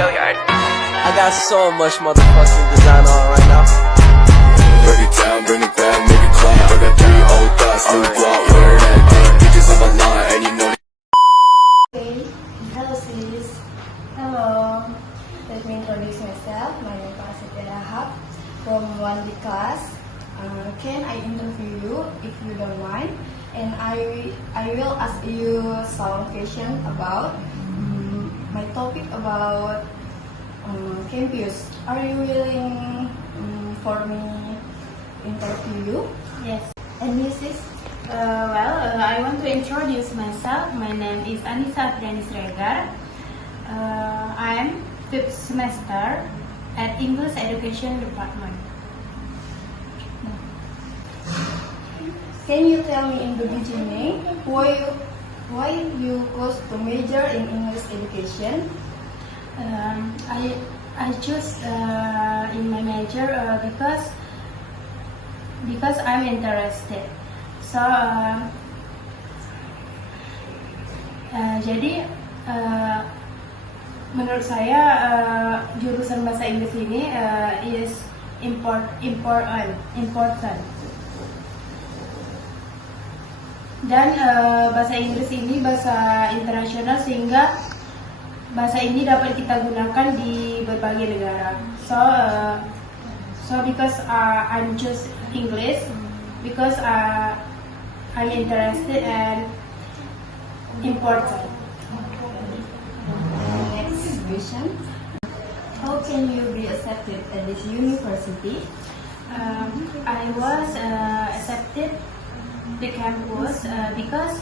I got so much motherfucking design on right now. Break it down, bring it back, make it clap. I got 3 old thoughts, new block, where that day. Bitches on my line, and you know. Hey, hello sis. Hello. Let me introduce myself. My name is Prasetya Rahab from 1D class. Can I interview you if you don't mind? And I will ask you some questions about my topic about campus. Are you willing for me interview you? Yes. And you sis? I want to introduce myself. My name is Anissa Apriani Sregar. I am 5th semester at English Education Department. Can you tell me in the beginning why you chose to major in English education? I choose in my major because I'm interested. So jadi menurut saya jurusan bahasa Inggris ini is important. Dan bahasa Inggris ini bahasa internasional sehingga bahasa ini dapat kita gunakan di berbagai negara. So because I'm choose English because I'm interested and important. Next question. How can you be accepted at this university? I was accepted the campus because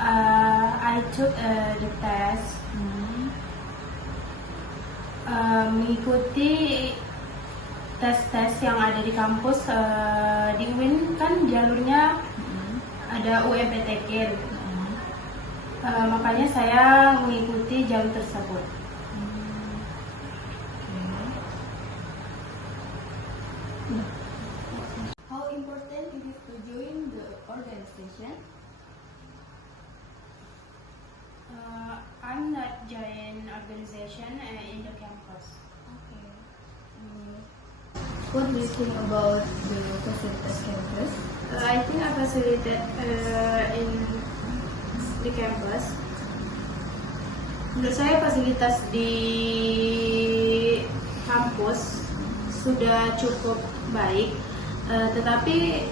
I took the test, mengikuti tes-tes yang ada di kampus. Di UIN kan jalurnya ada UMPTK, makanya saya mengikuti jalur tersebut. How important it is to join the organization? I'm not join organization in the campus. Okay. What do you think about the facilities campus? I think I facilitated in the campus. Menurut saya fasilitas di kampus sudah cukup baik, tetapi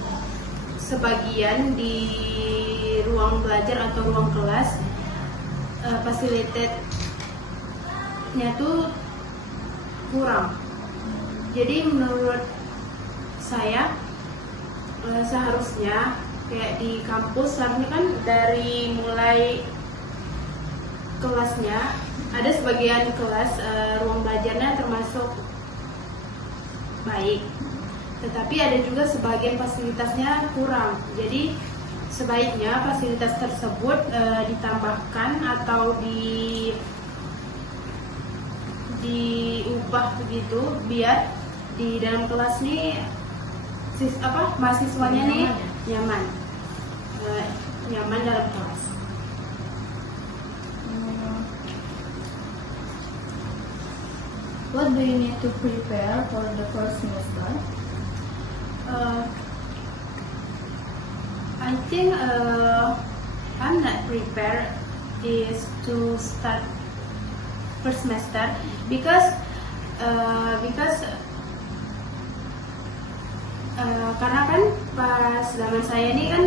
sebagian di ruang belajar atau ruang kelas fasilitasnya tuh kurang. Jadi menurut saya seharusnya kayak di kampus seharusnya kan dari mulai kelasnya ada sebagian kelas ruang belajarnya termasuk baik, tetapi ada juga sebagian fasilitasnya kurang. Jadi sebaiknya fasilitas tersebut ditambahkan atau diubah begitu biar di dalam kelas nih mahasiswanya nih nyaman dalam kelas. What do you need to prepare for the first semester? I think I'm not prepared is to start first semester because karena kan pas zaman saya ini kan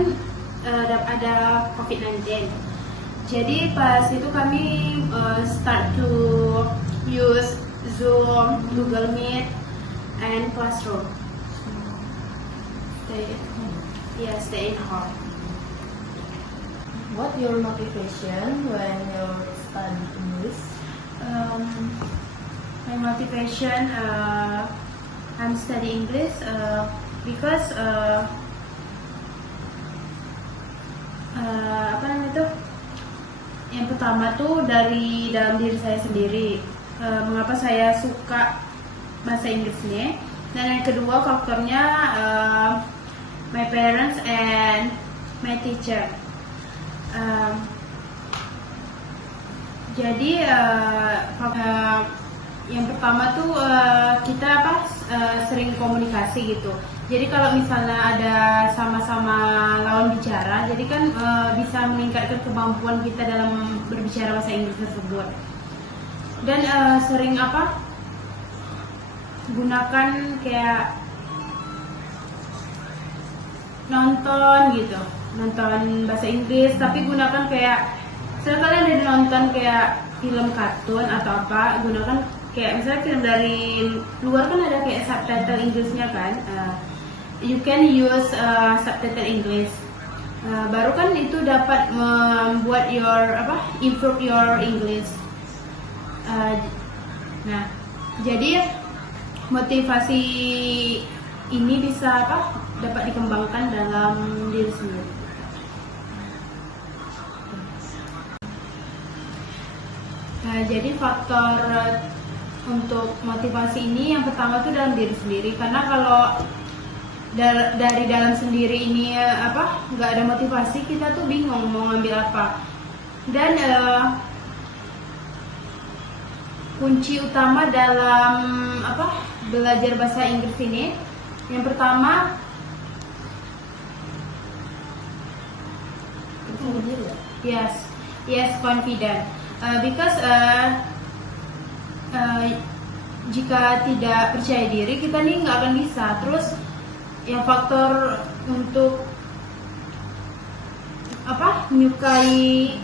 ada COVID-19. Jadi pas itu kami start to use Zoom, Google Meet, and Classroom. Stay at home. Yeah, stay in home. What your motivation when you study English? My motivation, I'm studying English because apa namanya itu? Yang pertama tuh dari dalam diri saya sendiri. Mengapa saya suka bahasa Inggrisnya? Dan yang kedua faktornya my parents and my teacher. Jadi Yang pertama tuh kita sering komunikasi gitu. Jadi kalau misalnya ada sama-sama lawan bicara, jadi kan bisa meningkatkan kemampuan kita dalam berbicara bahasa Inggris tersebut. Dan sering gunakan kayak nonton gitu, nonton bahasa Inggris, tapi gunakan kayak misalnya kalian udah nonton kayak film kartun atau apa, gunakan kayak misalnya film dari luar kan ada kayak subtitle Inggrisnya kan, you can use subtitle English, baru kan itu dapat membuat improve your English. Nah, jadi motivasi ini bisa dapat dikembangkan dalam diri sendiri. Nah, jadi faktor untuk motivasi ini yang pertama tuh dalam diri sendiri, karena kalau dari dalam sendiri ini nggak ada motivasi, kita tuh bingung mau ngambil apa. Dan kunci utama dalam belajar bahasa Inggris ini, yang pertama confident, because jika tidak percaya diri kita nih nggak akan bisa. Terus yang faktor untuk menyukai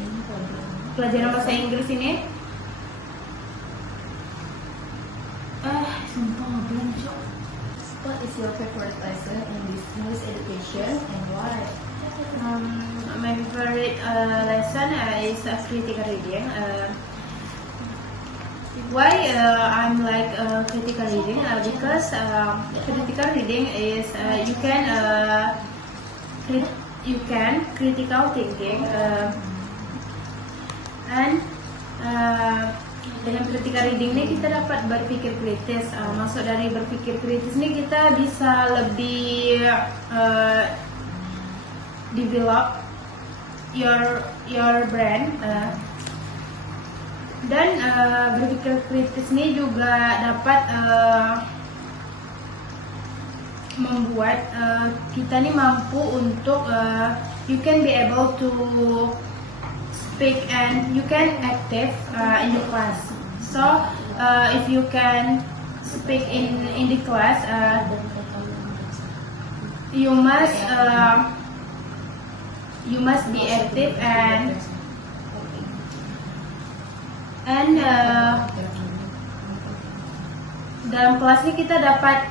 pelajaran bahasa Inggris ini, What is your favorite lesson in this English education and why? My favorite lesson is critical reading. Why I'm like critical reading? Because critical reading is you can critical thinking, and dengan critical reading ini kita dapat berpikir kritis. Maksud dari berpikir kritis ini kita bisa lebih develop your brain, dan berpikir kritis ini juga dapat membuat kita nih mampu untuk you can be able to speak and you can active in the class. So if you can speak in the class, you must be active and dalam kelas ini kita dapat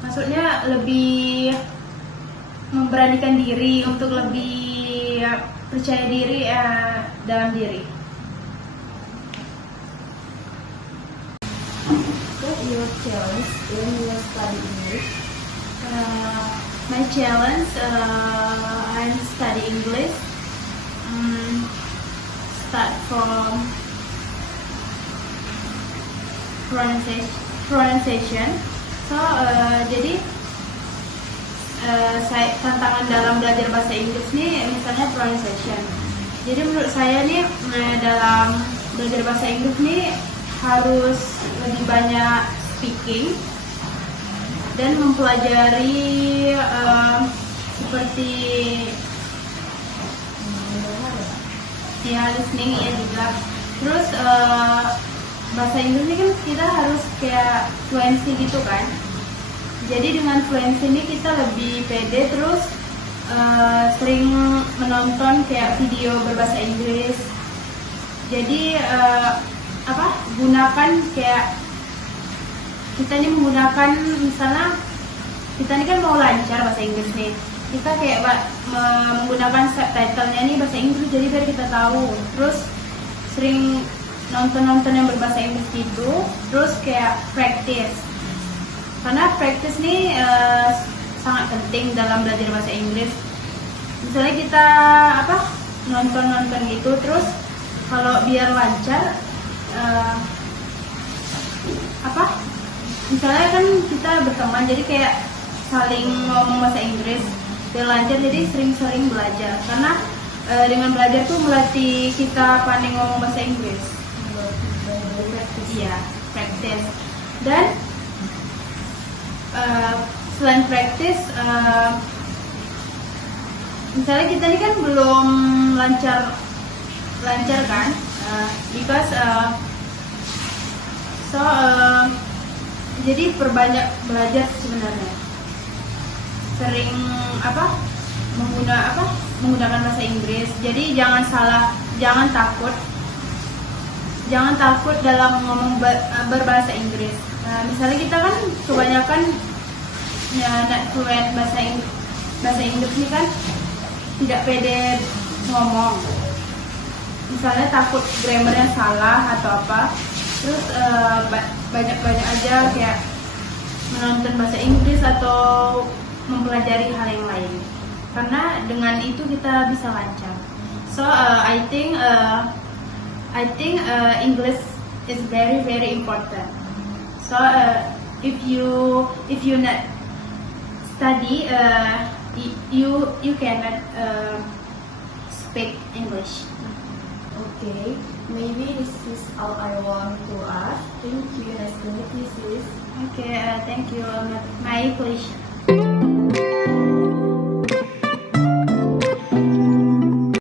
maksudnya lebih memberanikan diri untuk lebih percaya diri dalam diri. What is your challenge when you study English? My challenge, I'm study English. Start from pronunciation. So jadi tantangan dalam belajar bahasa Inggris nih misalnya pronunciation. Jadi menurut saya nih dalam belajar bahasa Inggris nih harus lebih banyak speaking dan mempelajari seperti listening ya juga. Terus bahasa Inggris ini kan kita harus kayak fluency gitu kan. Jadi dengan fluency ini kita lebih pede, terus sering menonton kayak video berbahasa Inggris. Jadi gunakan kayak kita ini menggunakan, misalnya kita ini kan mau lancar bahasa Inggris nih, kita kayak menggunakan subtitlenya nih bahasa Inggris, jadi biar kita tahu. Terus sering nonton yang berbahasa Inggris gitu, terus kayak practice, karena practice nih sangat penting dalam belajar bahasa Inggris. Misalnya kita nonton gitu, terus kalau biar lancar misalnya kan kita berteman, jadi kayak saling ngomong bahasa Inggris biar lancar, jadi sering-sering belajar, karena dengan belajar tuh melatih kita pandai ngomong bahasa Inggris. Iya, practice. Dan selain practice, misalnya kita ini kan belum lancar kan, because jadi perbanyak belajar sebenarnya. Sering menggunakan bahasa Inggris. Jadi jangan takut dalam ngomong berbahasa Inggris. Misalnya kita kan kebanyakan nak fluent bahasa Inggris ini kan tidak pede ngomong. Misalnya takut grammarnya salah atau apa. Terus banyak aja kayak menonton bahasa Inggris atau mempelajari hal yang lain. Karena dengan itu kita bisa lancar. So I think English is very very important. So if you not study, you cannot speak English. Okay, maybe this is all I want to ask. Thank you. Nice to meet you, sis. Okay, thank you. My pleasure.